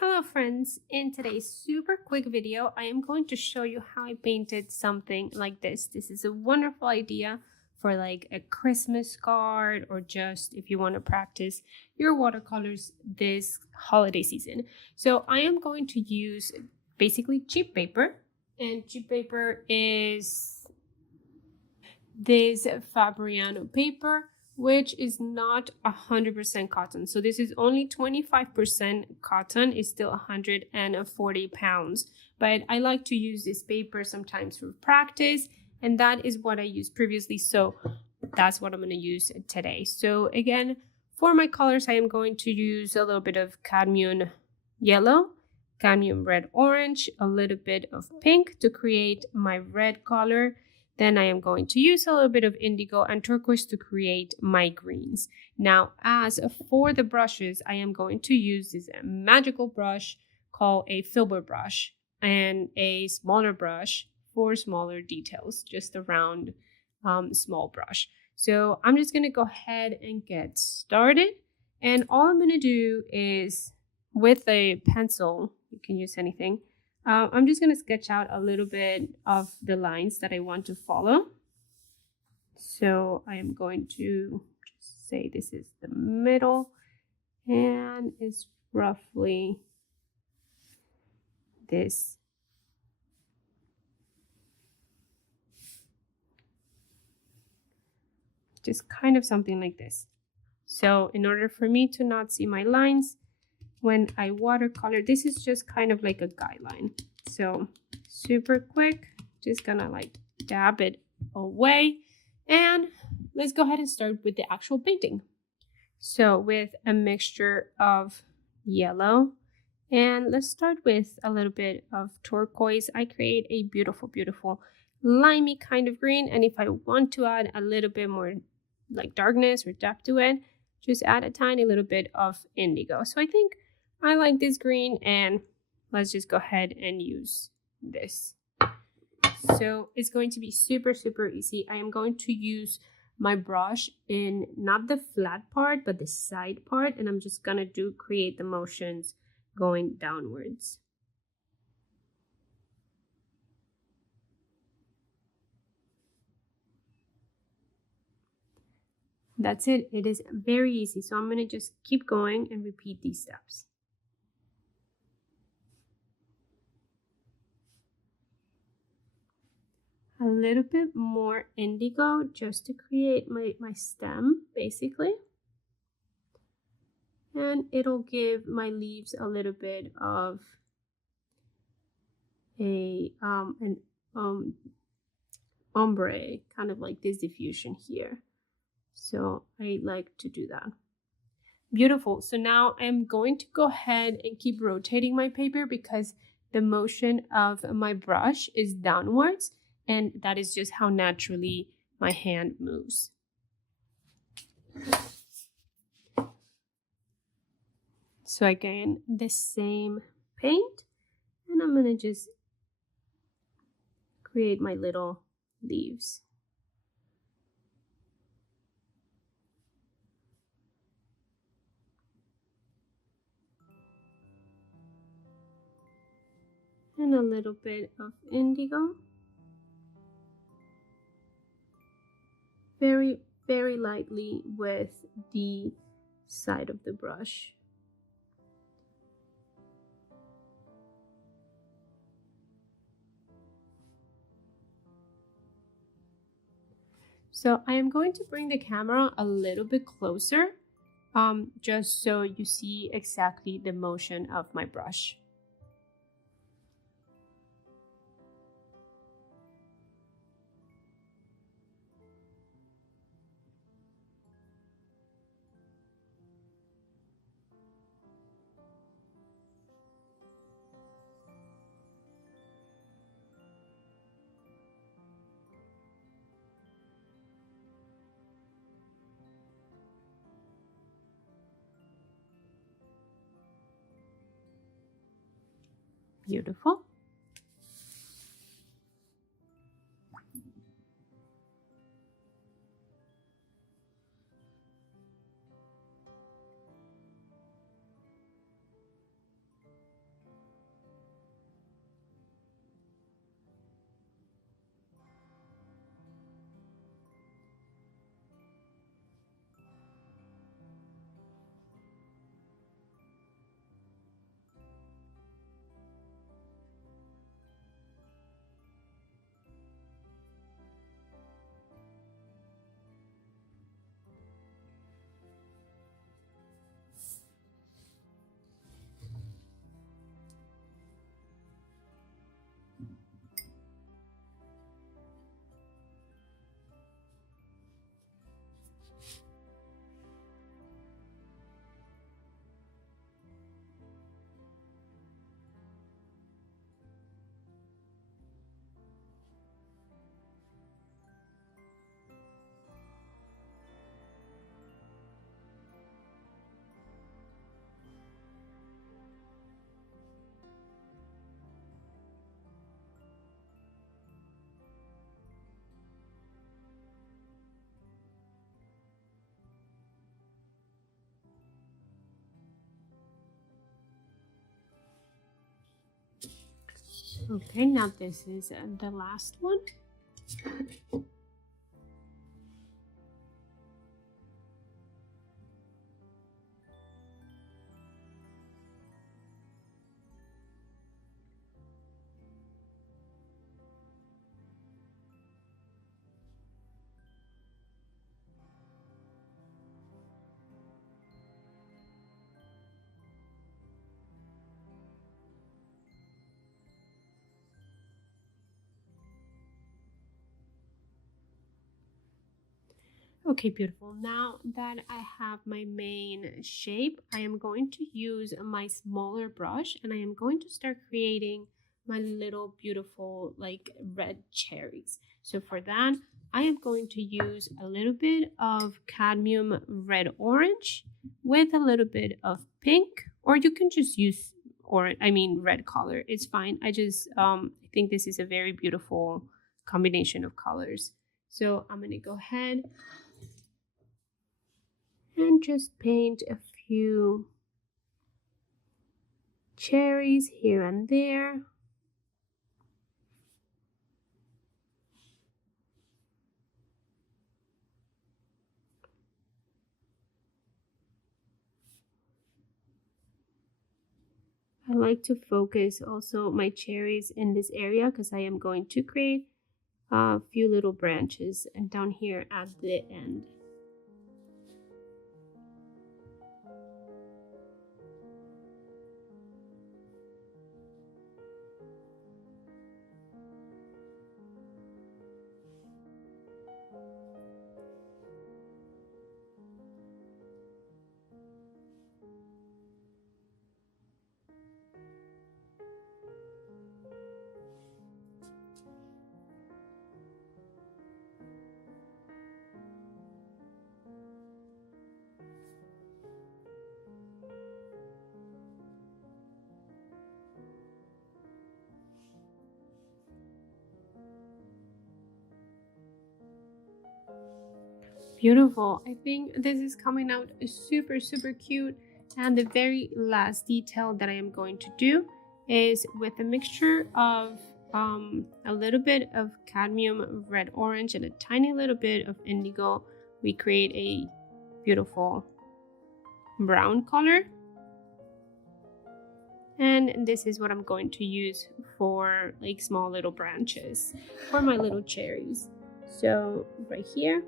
Hello friends, in today's super quick video, I am going to show you how I painted something like this. This is a wonderful idea for like a Christmas card or just if you want to practice your watercolors this holiday season. So I am going to use basically cheap paper, and cheap paper is this Fabriano paper, which is not 100% cotton. So this is only 25% cotton. It's still 140 pounds. But I like to use this paper sometimes for practice, and that is what I used previously. So that's what I'm going to use today. So again, for my colors, I am going to use a little bit of cadmium yellow, cadmium red orange, a little bit of pink to create my red color. Then I am going to use a little bit of indigo and turquoise to create my greens. Now, as for the brushes, I am going to use this magical brush called a Filbert brush and a smaller brush for smaller details, just a round small brush. So I'm just going to go ahead and get started. And all I'm going to do is with a pencil, you can use anything. I'm just going to sketch out a little bit of the lines that I want to follow. So I am going to just say this is the middle and it's roughly this. Just kind of something like this. So in order for me to not see my lines, when I watercolor, this is just kind of like a guideline. So super quick, just gonna like dab it away. And let's go ahead and start with the actual painting. So with a mixture of yellow, and let's start with a little bit of turquoise. I create a beautiful, beautiful limey kind of green. And if I want to add a little bit more like darkness or depth to it, just add a tiny little bit of indigo. So I think I like this green, and let's just go ahead and use this. So it's going to be super, super easy. I am going to use my brush in not the flat part, but the side part, and I'm just gonna create the motions going downwards. That's it. It is very easy. So I'm gonna just keep going and repeat these steps. A little bit more indigo just to create my stem, basically. And it'll give my leaves a little bit of an ombre, kind of like this diffusion here. So I like to do that. Beautiful. So now I'm going to go ahead and keep rotating my paper because the motion of my brush is downwards. And that is just how naturally my hand moves. So again, the same paint, and I'm gonna just create my little leaves. And a little bit of indigo. Very, very lightly with the side of the brush. So I am going to bring the camera a little bit closer, just so you see exactly the motion of my brush. Beautiful. Okay, now this is the last one. Okay, beautiful. Now that I have my main shape, I am going to use my smaller brush and I am going to start creating my little beautiful like red cherries. So for that, I am going to use a little bit of cadmium red orange with a little bit of pink, or you can just use red color. It's fine. I think this is a very beautiful combination of colors. So I'm going to go ahead and just paint a few cherries here and there. I like to focus also my cherries in this area because I am going to create a few little branches and down here at the end. Beautiful. I think this is coming out super, super cute. And the very last detail that I am going to do is with a mixture of a little bit of cadmium red orange and a tiny little bit of indigo, we create a beautiful brown color. And this is what I'm going to use for like small little branches for my little cherries. So right here.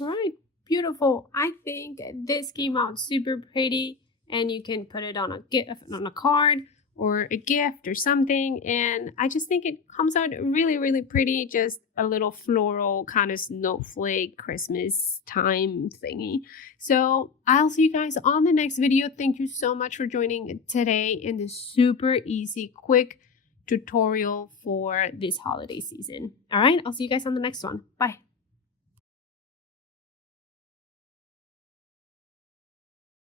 All right, beautiful. I think this came out super pretty and you can put it on a gift, on a card or a gift or something. And I just think it comes out really, really pretty. Just a little floral kind of snowflake Christmas time thingy. So I'll see you guys on the next video. Thank you so much for joining today in this super easy, quick tutorial for this holiday season. All right, I'll see you guys on the next one. Bye.